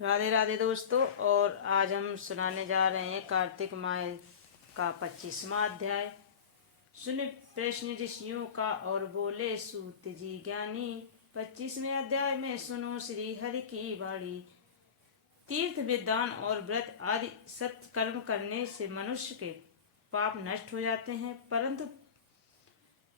राधे राधे दोस्तों। और आज हम सुनाने जा रहे हैं कार्तिक माह का 25वां अध्याय। सुन प्रश्न ऋषियों का और बोले सूत जी ज्ञानी। 25वें अध्याय में सुनो श्री हरि की वाणी। तीर्थ विद्वान और व्रत आदि सत्कर्म करने से मनुष्य के पाप नष्ट हो जाते हैं, परंतु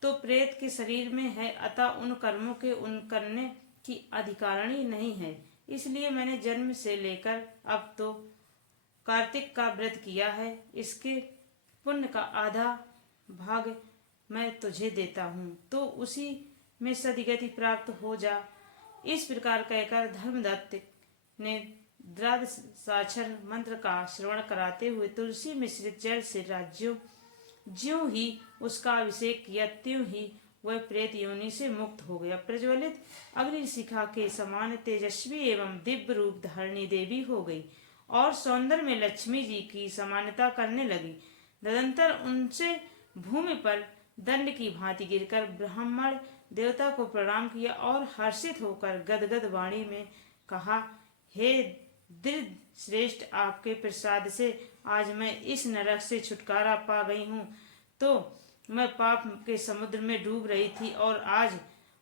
तो प्रेत के शरीर में है, अतः उन कर्मों के उन करने की अधिकारिणी नहीं है। इसलिए मैंने जन्म से लेकर अब तो कार्तिक का व्रत किया है। इसके पुण्य का आधा भाग मैं तुझे देता हूँ, तो उसी में सदगति प्राप्त हो जा। इस प्रकार कहकर धर्मदत्त ने द्वादशाक्षर मंत्र का श्रवण कराते हुए तुलसी मिश्रित जल से राज्यों ज्यों ही उसका अभिषेक किया, त्यों ही वह प्रेत योनि से मुक्त हो गया। प्रज्वलित अग्नि शिखा के समान तेजस्वी एवं दिव्य रूप धारिणी देवी हो गई और सौंदर्य में लक्ष्मी जी की समानता करने लगी। तदंतर उनसे भूमि पर दंड की भांति गिरकर ब्राह्मण देवता को प्रणाम किया और हर्षित होकर गदगद वाणी में कहा, हे दृढ़ श्रेष्ठ, आपके प्रसाद से आज मैं इस नरक से छुटकारा पा गई हूँ। तो मैं पाप के समुद्र में डूब रही थी और आज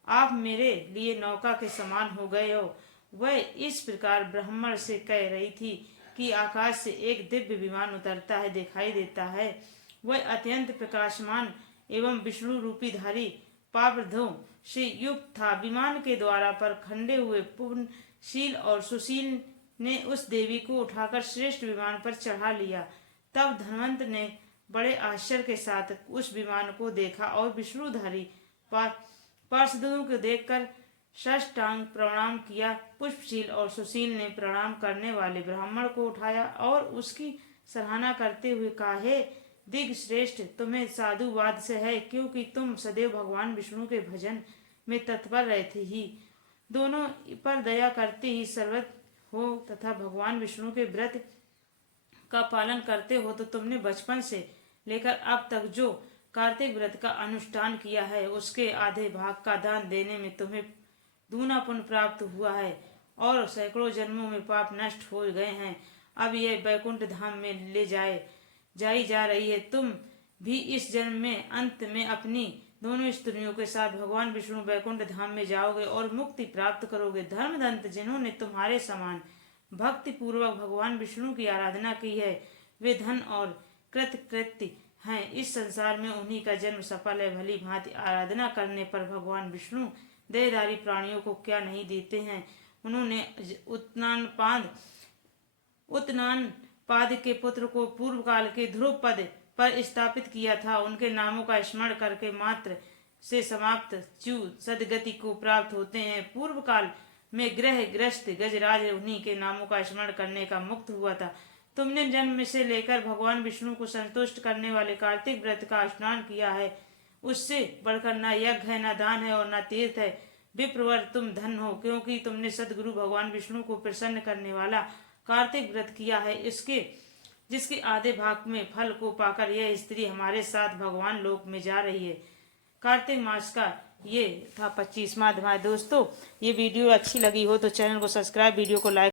आप मेरे लिए नौका के समान हो गए हो। वह इस प्रकार ब्राह्मण से कह रही थी कि आकाश से एक दिव्य विमान उतरता है दिखाई देता है। वह अत्यंत प्रकाशमान एवं विष्णु रूपी धारी पापधों से युक्त था। विमान के द्वारा पर खंडे हुए पुण्यशील और सुशील ने उस देवी को उठाकर श्रेष्ठ विमान पर चढ़ा लिया। तब धनवंत ने बड़े आश्चर्य के साथ उस विमान को देखा और विष्णुधारी पार्षदों को देखकर साष्टांग प्रणाम किया। पुष्पशील और सुशील ने प्रणाम करने वाले ब्राह्मण को उठाया और उसकी सराहना करते हुए कहा, हे दिग् श्रेष्ठ, तुम्हें साधुवाद से है, क्योंकि तुम सदैव भगवान विष्णु के भजन में तत्पर रहते ही दोनों पर दया करते ही सर्वत हो तथा भगवान विष्णु के व्रत का पालन करते हो। तो तुमने बचपन से लेकर अब तक जो कार्तिक व्रत का अनुष्ठान किया है, उसके आधे भाग का दान देने में तुम्हें दूना पुण्य प्राप्त हुआ है और सैकड़ों जन्मों में पाप नष्ट हो गए हैं। अब यह वैकुंठ धाम में ले जाई जा रही है। तुम भी इस जन्म में अंत में अपनी दोनों स्त्रियों के साथ भगवान विष्णु वैकुंठ धाम में जाओगे और मुक्ति प्राप्त करोगे। धर्मदंत, जिन्होंने तुम्हारे समान भक्ति पूर्वक भगवान विष्णु की आराधना की है, वे धन और कृतकृत्य हैं। इस संसार में उन्हीं का जन्म सफल है। भली भांति आराधना करने पर भगवान विष्णु देहधारी प्राणियों को क्या नहीं देते हैं। उन्होंने उत्तानपाद के पुत्र को पूर्व काल के ध्रुव पद पर स्थापित किया था। उनके नामों का स्मरण करके मात्र से समाप्त च्यू सदगति को प्राप्त होते हैं। पूर्व काल में ग्रह ग्रस्त गजराज उन्हीं के नामों का स्मरण करने का मुक्त हुआ था। तुमने जन्म से लेकर भगवान विष्णु को संतुष्ट करने वाले कार्तिक व्रत का स्नान किया है। उससे बढ़कर न यज्ञ है, न दान है और न तीर्थ है। विप्रवर, तुम धन हो, क्योंकि तुमने सदगुरु भगवान विष्णु को प्रसन्न करने वाला कार्तिक व्रत किया है। जिसके आधे भाग में फल को पाकर यह स्त्री हमारे साथ भगवान लोक में जा रही है। कार्तिक मास का ये था 25वां अध्याय। दोस्तों, ये वीडियो अच्छी लगी हो तो चैनल को सब्सक्राइब, वीडियो को लाइक